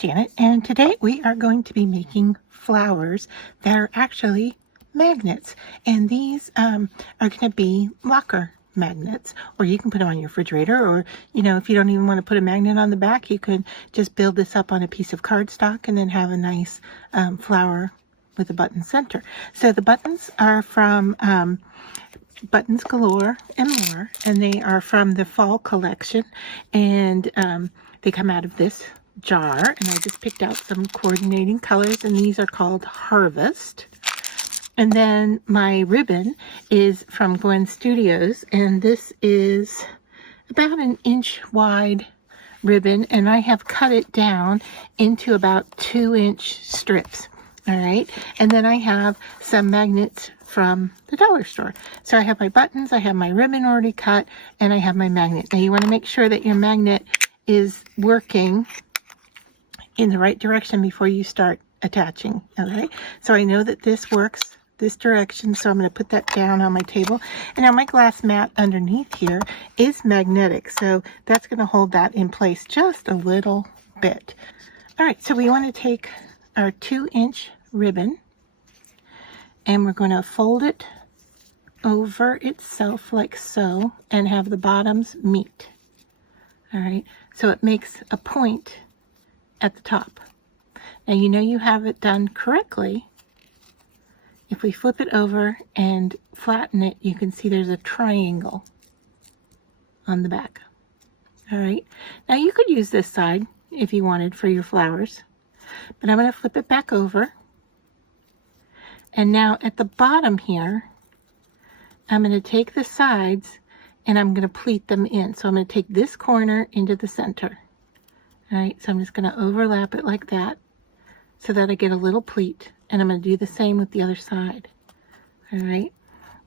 Janet, and today we are going to be making flowers that are actually magnets, and these are going to be locker magnets, or you can put them on your refrigerator, or if you don't even want to put a magnet on the back, you could just build this up on a piece of cardstock and then have a nice flower with a button center. So the buttons are from Buttons Galore and More, and they are from the fall collection, and they come out of this jar, and I just picked out some coordinating colors, and these are called Harvest. And then my ribbon is from Gwen Studios, and this is about an inch wide ribbon, and I have cut it down into about 2-inch strips. All right, and then I have some magnets from the dollar store. So I have my buttons, I have my ribbon already cut, and I have my magnet. Now you want to make sure that your magnet is working in the right direction before you start attaching. Okay, so I know that this works this direction, so I'm going to put that down on my table. And now my glass mat underneath here is magnetic, so that's going to hold that in place just a little bit. All right, so we want to take our 2-inch ribbon, and we're going to fold it over itself like so, and have the bottoms meet. All right, so it makes a point at the top. Now you have it done correctly. If we flip it over and flatten it, you can see there's a triangle on the back. All right, now you could use this side if you wanted for your flowers, but I'm going to flip it back over. And now at the bottom here, I'm going to take the sides and I'm going to pleat them in. So I'm going to take this corner into the center. All right, so I'm just going to overlap it like that so that I get a little pleat. And I'm going to do the same with the other side. All right,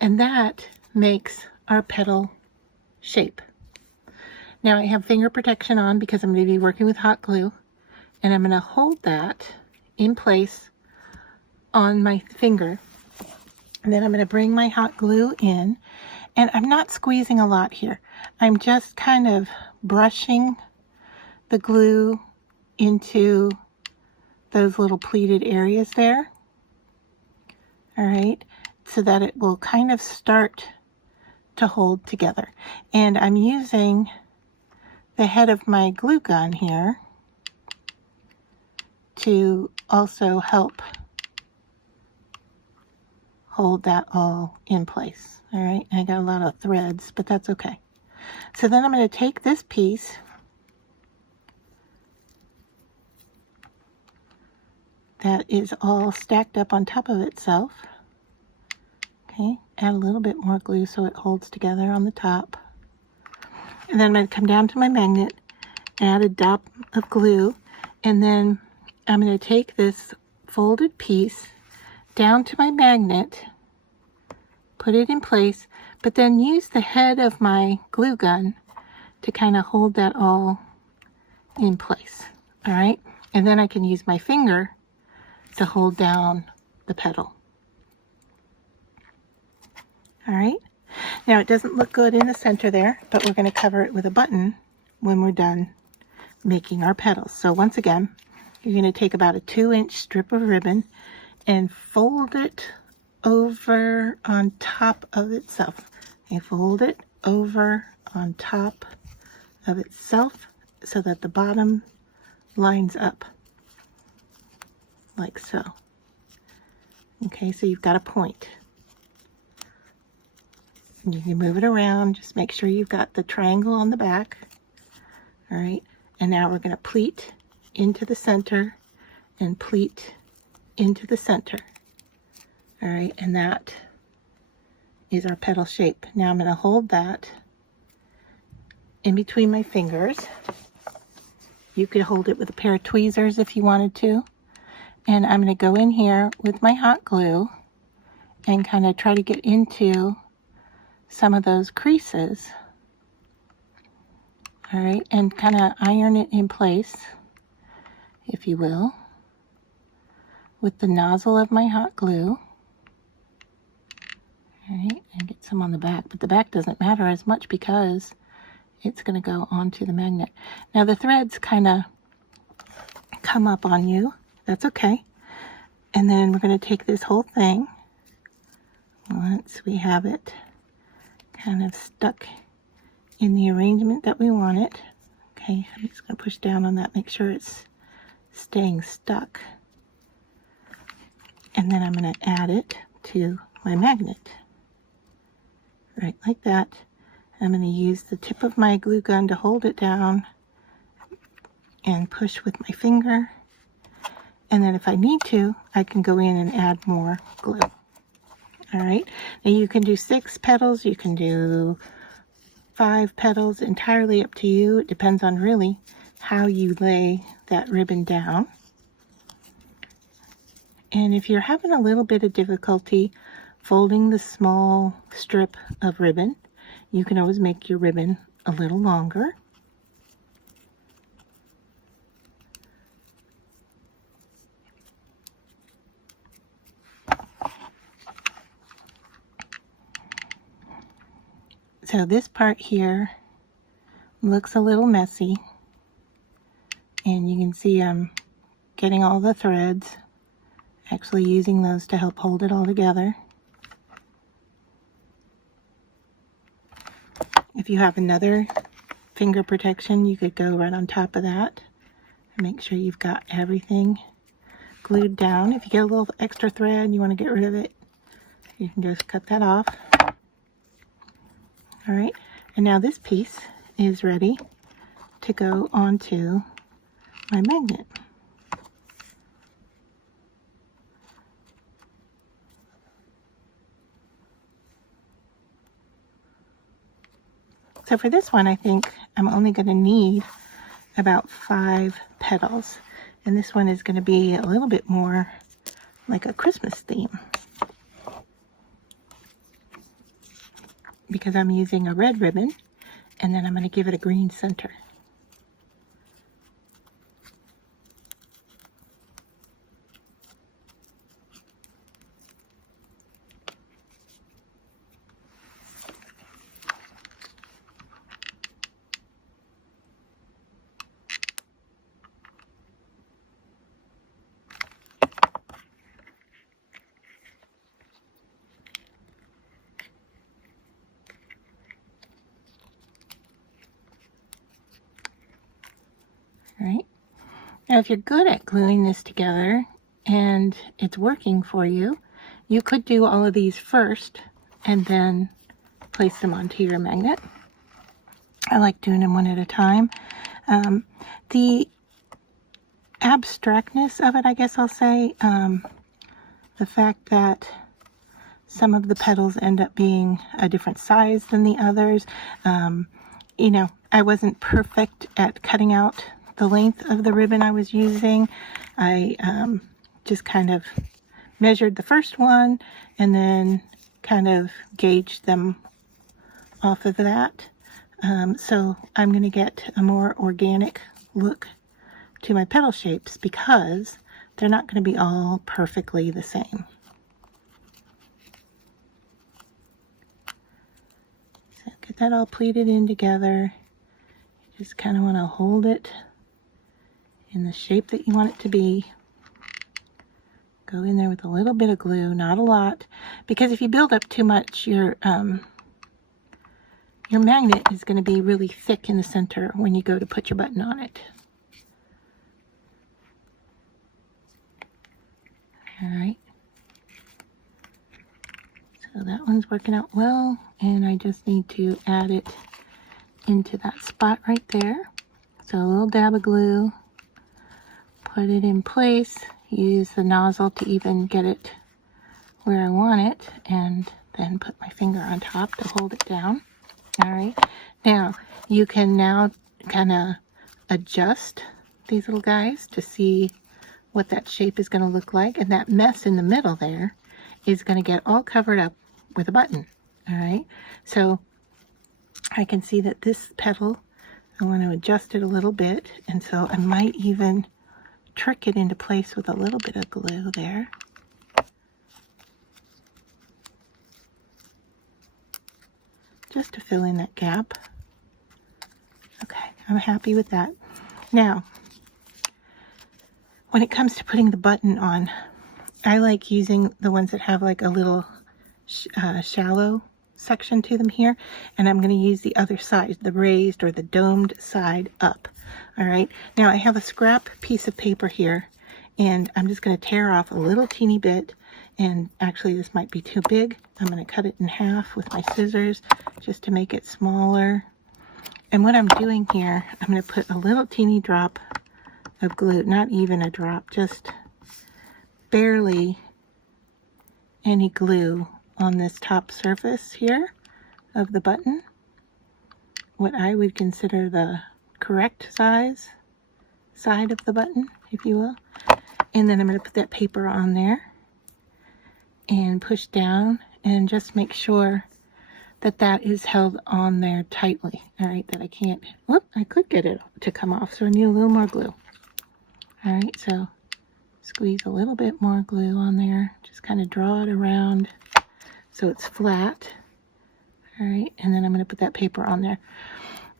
and that makes our petal shape. Now I have finger protection on because I'm going to be working with hot glue. And I'm going to hold that in place on my finger. And then I'm going to bring my hot glue in. And I'm not squeezing a lot here. I'm just kind of brushing the glue into those little pleated areas there. All right, so that it will kind of start to hold together. And I'm using the head of my glue gun here to also help hold that all in place. All right, I got a lot of threads, but that's okay. So then I'm going to take this piece that is all stacked up on top of itself. Okay, add a little bit more glue so it holds together on the top. And then I'm going to come down to my magnet, add a dot of glue, and then I'm going to take this folded piece down to my magnet, put it in place, but then use the head of my glue gun to kind of hold that all in place. All right, and then I can use my finger to hold down the petal. All right, now it doesn't look good in the center there, but we're going to cover it with a button when we're done making our petals. So once again, you're going to take about a 2-inch strip of ribbon and fold it over on top of itself. You fold it over on top of itself so that the bottom lines up like so. Okay, so you've got a point. You can move it around, just make sure you've got the triangle on the back. All right, and now we're going to pleat into the center and pleat into the center. All right, and that is our petal shape. Now I'm going to hold that in between my fingers. You could hold it with a pair of tweezers if you wanted to. And I'm going to go in here with my hot glue and kind of try to get into some of those creases. All right, and kind of iron it in place, if you will, with the nozzle of my hot glue. All right, and get some on the back, but the back doesn't matter as much because it's going to go onto the magnet. Now the threads kind of come up on you. That's okay. And then we're going to take this whole thing, once we have it kind of stuck in the arrangement that we want it. Okay, I'm just going to push down on that, make sure it's staying stuck. And then I'm going to add it to my magnet. Right like that. I'm going to use the tip of my glue gun to hold it down and push with my finger. And then if I need to, I can go in and add more glue. All right, now you can do 6 petals, you can do 5 petals, entirely up to you. It depends on really how you lay that ribbon down. And if you're having a little bit of difficulty folding the small strip of ribbon, you can always make your ribbon a little longer. So this part here looks a little messy, and you can see I'm getting all the threads, actually using those to help hold it all together. If you have another finger protection, you could go right on top of that and make sure you've got everything glued down. If you get a little extra thread, you want to get rid of it, you can just cut that off. All right, and now this piece is ready to go onto my magnet. So for this one, I think I'm only going to need about 5 petals. And this one is going to be a little bit more like a Christmas theme, because I'm using a red ribbon, and then I'm going to give it a green center. Right? Now, if you're good at gluing this together and it's working for you, you could do all of these first and then place them onto your magnet. I like doing them one at a time. The abstractness of it, I guess I'll say, the fact that some of the petals end up being a different size than the others. You know, I wasn't perfect at cutting out the length of the ribbon I was using. I just kind of measured the first one and then kind of gauged them off of that. So I'm going to get a more organic look to my petal shapes because they're not going to be all perfectly the same. So get that all pleated in together. You just kind of want to hold it in the shape that you want it to be. Go in there with a little bit of glue, not a lot, because if you build up too much, your magnet is going to be really thick in the center when you go to put your button on it. All right. So that one's working out well, and I just need to add it into that spot right there. So a little dab of glue. Put it in place, use the nozzle to even get it where I want it, and then put my finger on top to hold it down. All right, now you can now kind of adjust these little guys to see what that shape is going to look like, and that mess in the middle there is going to get all covered up with a button. All right, so I can see that this petal, I want to adjust it a little bit, and so I might even trick it into place with a little bit of glue there. Just to fill in that gap. Okay, I'm happy with that. Now, when it comes to putting the button on, I like using the ones that have like a little shallow section to them here, and I'm going to use the other side, the raised or the domed side up. All right, now I have a scrap piece of paper here, and I'm just going to tear off a little teeny bit, and actually this might be too big. I'm going to cut it in half with my scissors just to make it smaller. And what I'm doing here, I'm going to put a little teeny drop of glue, not even a drop, just barely any glue on this top surface here of the button, what I would consider the correct side of the button, if you will. And then I'm going to put that paper on there and push down and just make sure that that is held on there tightly. All right, that I can't, whoop, I could get it to come off, so I need a little more glue. All right, so squeeze a little bit more glue on there, just kind of draw it around so it's flat. All right, and then I'm going to put that paper on there.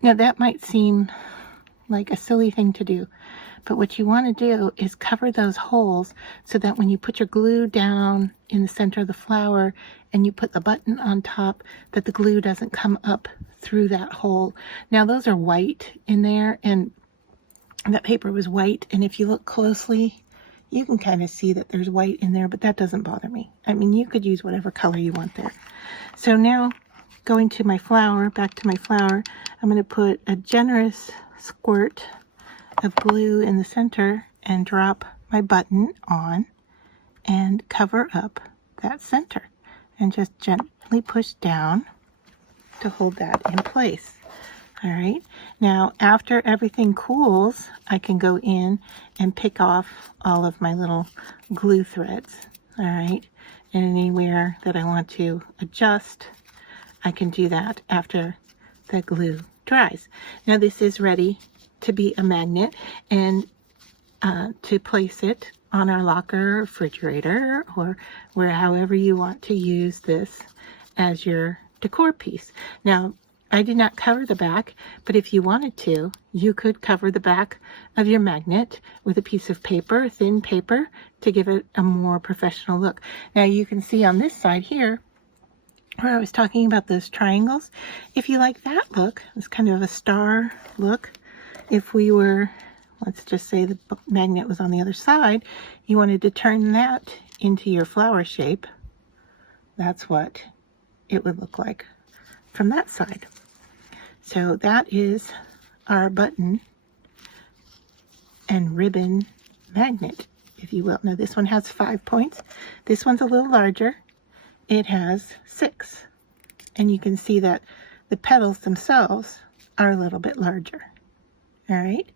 Now that might seem like a silly thing to do, but what you want to do is cover those holes so that when you put your glue down in the center of the flower and you put the button on top, that the glue doesn't come up through that hole. Now those are white in there, and that paper was white, and if you look closely, you can kind of see that there's white in there, but that doesn't bother me. I mean, you could use whatever color you want there. So now, going to my flower, back to my flower, I'm going to put a generous squirt of glue in the center and drop my button on and cover up that center. And just gently push down to hold that in place. All right, now after everything cools, I can go in and pick off all of my little glue threads. All right, and anywhere that I want to adjust, I can do that after the glue dries. Now this is ready to be a magnet, and to place it on our locker, refrigerator, or however you want to use this as your decor piece. Now, I did not cover the back, but if you wanted to, you could cover the back of your magnet with a piece of paper, thin paper, to give it a more professional look. Now you can see on this side here, where I was talking about those triangles, if you like that look, it's kind of a star look. If we were, let's just say the magnet was on the other side, you wanted to turn that into your flower shape, that's what it would look like from that side. So that is our button and ribbon magnet, if you will. Now this one has 5 points. This one's a little larger. It has 6. And you can see that the petals themselves are a little bit larger. All right.